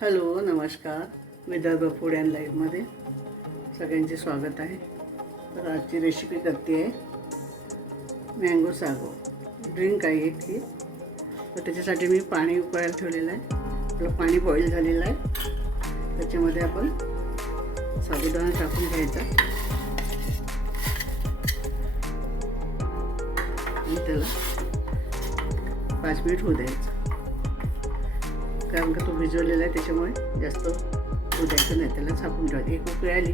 Hello नमस्कार. Vidarbha food and लाईफमध्ये सगळ्यांचे स्वागत आहे. तर आजची रेसिपी करते आहे मँगो सागो ड्रिंक आहे एक ही. तर त्याच्यासाठी मी पाणी उकळायला ठेवलेलं आहे. आपलं पाणी बॉईल झालेलं आहे. त्याच्यामध्ये आपण साबुदाणा टाकून घ्यायचा आणि त्याला 5 मिनिट होऊ द्यायचं. कारण का तो भिजवलेला आहे त्याच्यामुळे जास्त होऊ द्यायचं नाही. त्याला झाकून ठेवायचं. एक उकळी आली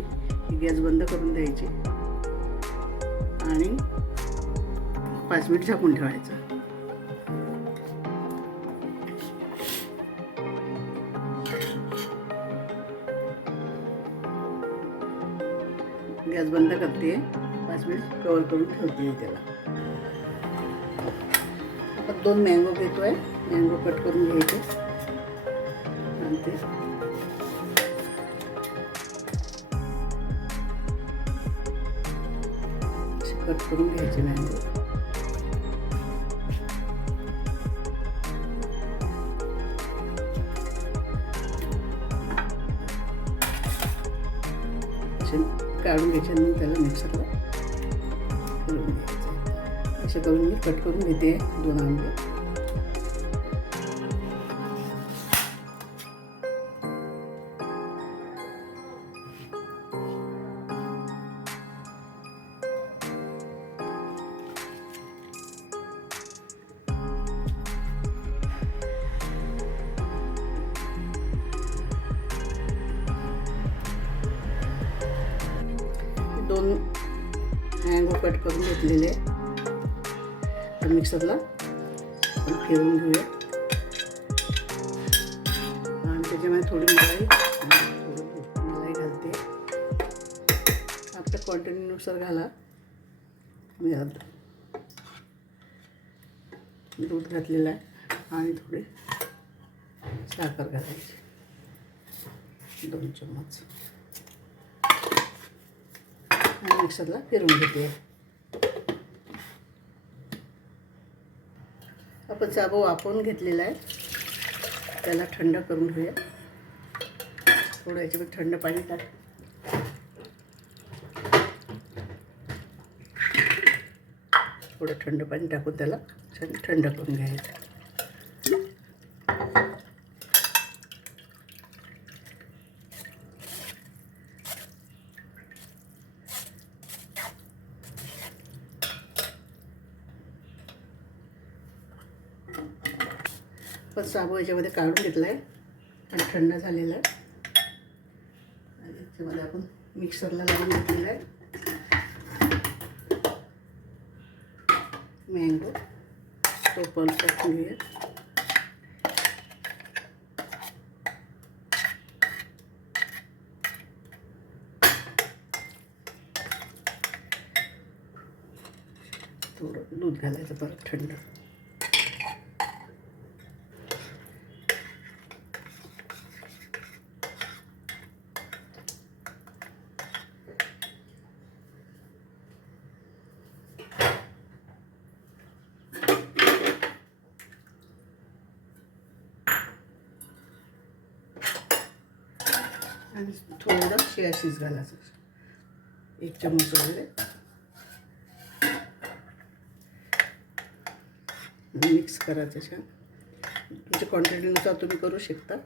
की गॅस बंद करून द्यायची आणि 5 मिनिट झाकून ठेवायचं. गॅस बंद करते. 5 मिनिट कवर करून ठेवते त्याला. आपण 2 मँगो घेतोय. मँगो कट करून घ्यायचे आणि ते कट करून घ्यायचे मँगो. काढून घ्यायचे आणि त्याला मिक्सरला फिरवून घ्यायचं. असे करून मी कट करून घेते 2 आंबे. दोन मँगो कट करून घेतलेले तर मिक्सरला आपण फिरवून घेऊया आणि त्याच्यामध्ये थोडी मलाई घालते. आपल्या क्वांटिटीनुसार घाला. मी दूध घातलेलं आहे आणि थोडी साखर घालायची 2 चम्मच. मिक्सरला फिरवून घेते. आपण साबू वाफवून घेतलेला आहे. त्याला थंड करून घेऊया. थोडं याच्यामध्ये थंड पाणी टाक. थोडं थंड पाणी टाकून त्याला छान थंड करून घ्यायचं. पण साबू याच्यामध्ये काढून घेतला आहे आणि थंड झालेला आहे. आणि याच्यामध्ये आपण मिक्सरला लावून घेतलेला आहे मँगो. तो पल्प टाकून घेऊया. थोडं दूध घालायचं परत थंड. आणि थोडं शिया चीज घालायचं 1 चम्मच वगैरे. मिक्स करायचं छान. तुमच्या क्वांटिटीनुसार तुम्ही करू शकता.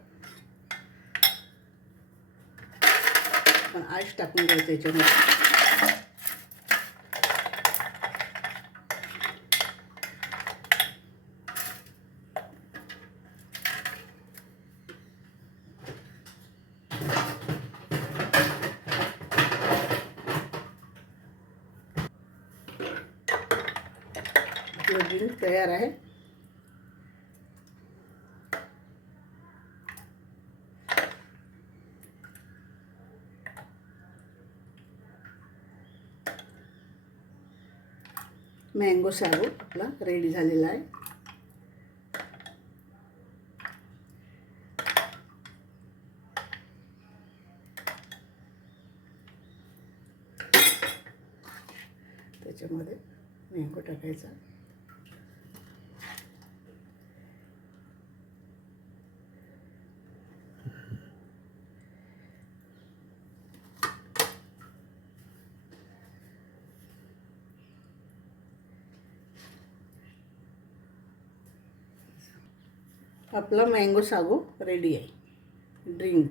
पण आईस टाकून घ्यायचं याच्यामध्ये. ड्रिंक तयार आहे. मँगो सागो आपला रेडी झालेला आहे. त्याच्यामध्ये मँगो टाकायचा. आपला मँगो सागो रेडी आहे ड्रिंक.